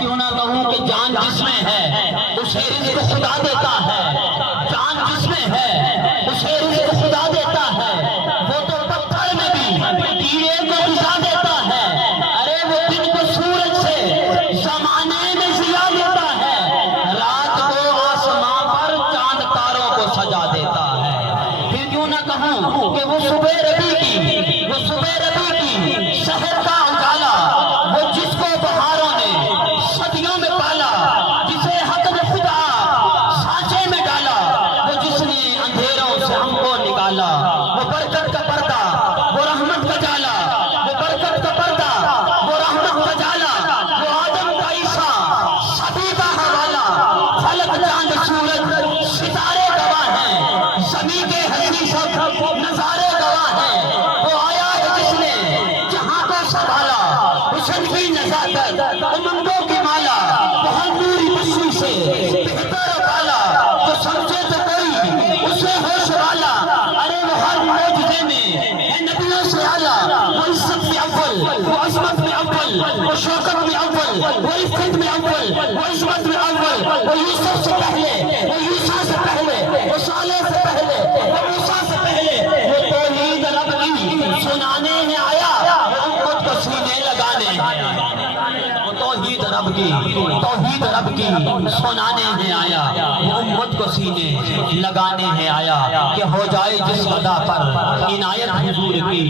کیوں نہ کہوں کہ جان جس میں ہے اسے رزق خدا دیتا ہے، جان جس میں ہے اسے رزق خدا دیتا ہے، وہ تو پتھر میں بھی کیڑے کو غذا دیتا ہے، ارے وہ دن کو سورج سے زمانے میں ضیاء دیتا ہے، رات کو آسمان پر چاند تاروں کو سجا دیتا ہے۔ پھر کیوں نہ کہوں کہ وہ صبح ربی کی، وہ صبح ربی کی شہر کا اجالا، وہ جس کو بہاروں نے صدیوں میں پالا، جسے حق نے خدا سانچے میں ڈالا، وہ جس نے اندھیروں سے ہم کو نکالا، وہ برکت کا پردہ وہ رحمت کا جالا، وہ برکت کا پردہ وہ رحمت کا جالا، وہ آدم کا عیسیٰ سبھی کا حوالہ، فلک چاند سورج ستارے گواہ ہیں، زمین کے ہستی سب نظارے گواہ ہیں، وہ آیا ہے جس نے جہاں کو سنبھالا، حسن کی نزاکت امنگوں کی مالا، بہت نوری بسری سے بہتر پالا، تو سمجھے تو کوئی اسے ہوش والا، ارے وہ ہر معجزے میں ہے نبیوں سے اعلیٰ، وہ عزت میں اول، وہ عظمت میں اول، وہ شوکت میں اول، وہ عزت میں اول، وہ عظمت میں اول، وہ یوسف سے پہلے، وہ یوسف سے پہلے، وہ صالح سے پہلے، وہ موسیٰ سے پہلے، وہ توحید رب کی سنانے ہے آیا، وہ امت کو سینے لگانے ہے آیا، وہ توحید رب کی سنانے ہے آیا، وہ امت کو سینے لگانے ہے آیا، کہ ہو جائے جس غدا پر عنایت حضور کی،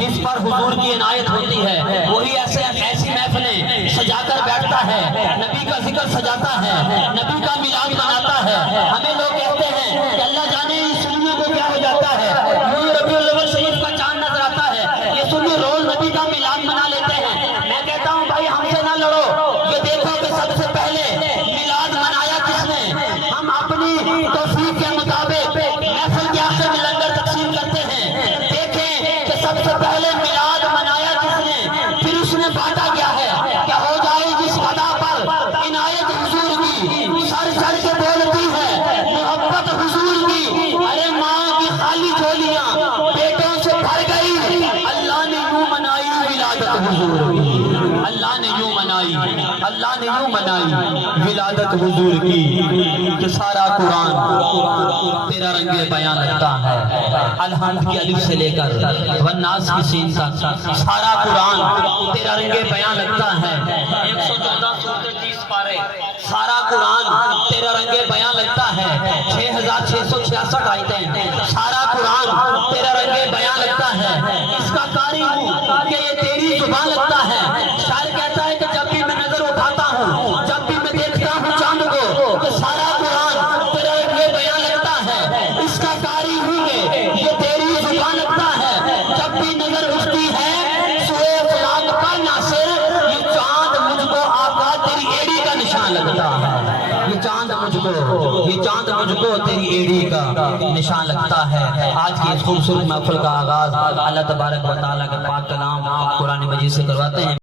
جس پر حضور کی عنایت ہوتی ہے وہی ایسی محفلیں سجا کر بیٹھتا ہے، نبی کا ذکر سجاتا ہے، نبی کا میلاد مناتا ہے۔ ہمیں لوگ کہتے ہیں کہ اللہ جانے اس سنیوں کو کیا ہو جاتا ہے، یوں ربیع الاول شریف کا چاند نظر آتا ہے، یہ سنی روز نبی کا میلاد منا لیتے ہیں۔ میں کہتا ہوں بھائی ہم سے نہ لڑو، یہ دیکھو کہ سب سے پہلے میلاد منایا کس نے، ہم اپنی توفیق کے مطابق محفل کے آخر میں لنگر تقسیم کرتے ہیں، دیکھیں کہ سب سے پہلے میلاد منایا کس نے، پھر اس نے بانٹا کیا ہے، کہ ہو جائے جس غدا پر عنایت حضور کی، سر چڑھ کے بولتی ہے محبت حضور کی، ارے ماں کی خالی جھولیاں بیٹوں سے بھر گئی، اللہ نے یوں منائی ولادت حضور کی، اللہ نے یوں منائی ولادت حضور کی، کہ سارا قرآن تیرا رنگ بیان لگتا ہے، الحمد کی الف سے لے کر والناس کی سین تک، سارا قرآن تیرا رنگ بیان لگتا ہے، 114 سورتیں 30 پارے، سارا قرآن تیرا رنگ بیان لگتا ہے، 6666 آیتیں، سارا قرآن تیرا رنگ بیان لگتا ہے، اس کا قاری ہوں کہ یہ تیری زبان لگتا ہے، شاعر کہتا ہے کہ جب بھی میں نظر اٹھاتا ہوں، جب بھی میں دیکھتا ہوں چاند کو، کہ سارا قرآن تیرا رنگ بیان لگتا ہے، اس کا قاری ہوں کہ یہ تیری زبان لگتا ہے، جب بھی نظر اٹھتی ہے سوئے فلاق پر ناصر، یہ چاند مجھ کو آقا تیری ایڑی کا نشان لگتا ہے، یہ چاند مجھ کو تیری ایڑی کا نشان لگتا ہے۔ آج کی اس خوبصورت محفل کا آغاز اللہ تبارک و تعالیٰ کے پاک کلام قرآن مجید سے کرواتے ہیں۔